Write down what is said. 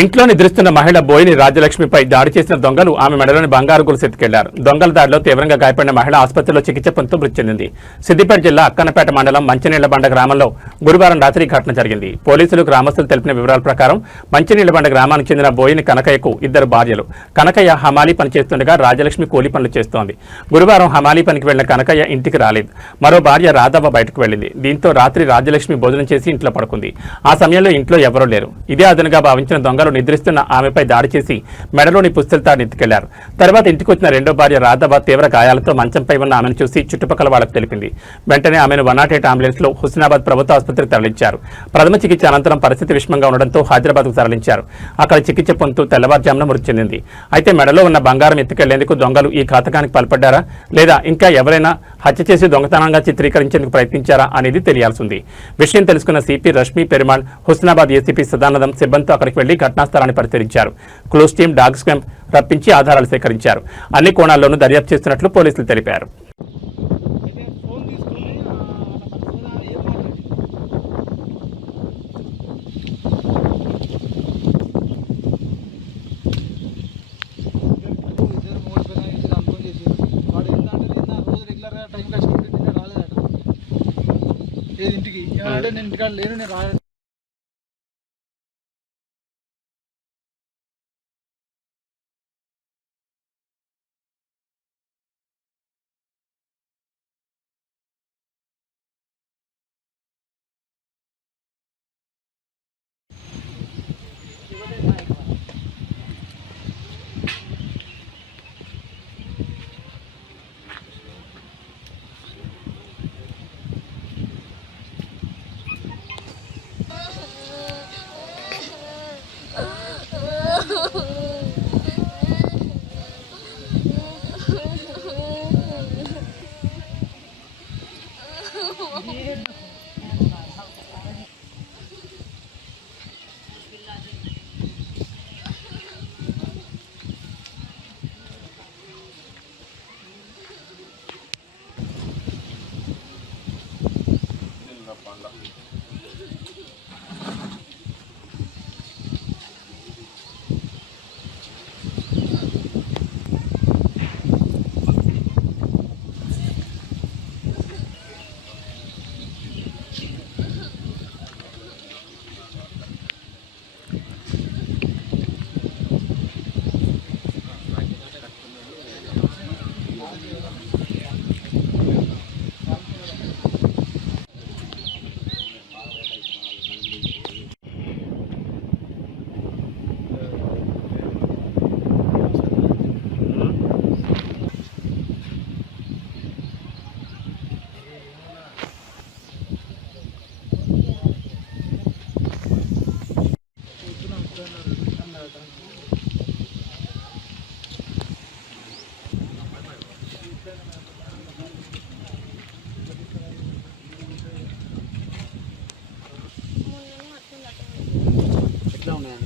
ఇంట్లో నిద్రిస్తున్న మహిళ బోయిని రాజ్యలక్ష్మిపై దాడి చేసిన దొంగలు ఆమె మెడలోని బంగారు గొలుసు ఎత్తుకెళ్లారు. దొంగల దాడిలో తీవ్రంగా గాయపడిన మహిళ ఆసుపత్రిలో చికిత్స పొందుతూ మృతి చెందింది. సిద్దిపేట జిల్లా అక్కన్నపేట మండలం మంచినీళ్లబండ గ్రామంలో గురువారం రాత్రి ఘటన జరిగింది. పోలీసులు గ్రామస్తులు తెలిపిన వివరాల ప్రకారం మంచినీళ్లబండ గ్రామానికి చెందిన బోయిని కనకయ్యకు ఇద్దరు భార్యలు. కనకయ్య హమాలీ పని చేస్తుండగా రాజ్యలక్ష్మి కూలీ పనులు చేస్తోంది. గురువారం హమాలీ పనికి వెళ్లిన కనకయ్య ఇంటికి రాలేదు. మరో భార్య రాధవ్వ బయటకు వెళ్లింది. దీంతో రాత్రి రాజ్యలక్ష్మి భోజనం చేసి ఇంట్లో పడుకుంది. ఆ సమయంలో ఇంట్లో ఎవరూ లేరు. ఇదే అదనుగా భావించిన దొంగలు నిద్రిస్తున్న ఆమెపై దాడి చేసి మెడలోని పుస్తెలతాడు ఎత్తుకెళ్లారు. తర్వాత ఇంటికి వచ్చిన రెండో భార్య రాధవ్వ తీవ్ర గాయాలతో మంచంపై ఉన్న ఆమెను చూసి చుట్టుపక్కల వాళ్లకు తెలిపింది. వెంటనే ఆమెను 108 అంబులెన్స్ లో హుస్నాబాద్ ప్రభుత్వ ఆసుపత్రికి తరలించారు. ప్రథమ చికిత్స అనంతరం పరిస్థితి విషమంగా ఉండడంతో హైదరాబాద్ కు తరలించారు. అక్కడ చికిత్స పొందుతూ తెల్లవారుజామున మృతి చెందింది. అయితే మెడలో ఉన్న బంగారం ఎత్తుకెళ్లేందుకు దొంగలు ఈ ఘాతకానికి పాల్పడ్డారా లేదా ఇంకా ఎవరైనా హత్య చేసి దొంగతనంగా చిత్రీకరించేందుకు ప్రయత్నించారా అనేది తెలియాల్సి ఉంది. విషయం తెలుసుకున్న సిపి రష్మి పెరుమాళ్ హుస్నాబాద్ ఏసీపీ సదానందం సిబ్బందితో అక్కడికి వెళ్లి ఘటనాస్థలాన్ని పరిశీలించారు. క్లూస్ టీం డాగ్ స్క్వాడ్ రప్పించి ఆధారాలు సేకరించారు. అన్ని కోణాల్లోనూ దర్యాప్తు చేస్తున్నట్లు పోలీసులు తెలిపారు. ఇంటికి నేను ఇంటికాడ లేను, నేను రాలేదు. ఎట్లా ఉన్నాయండి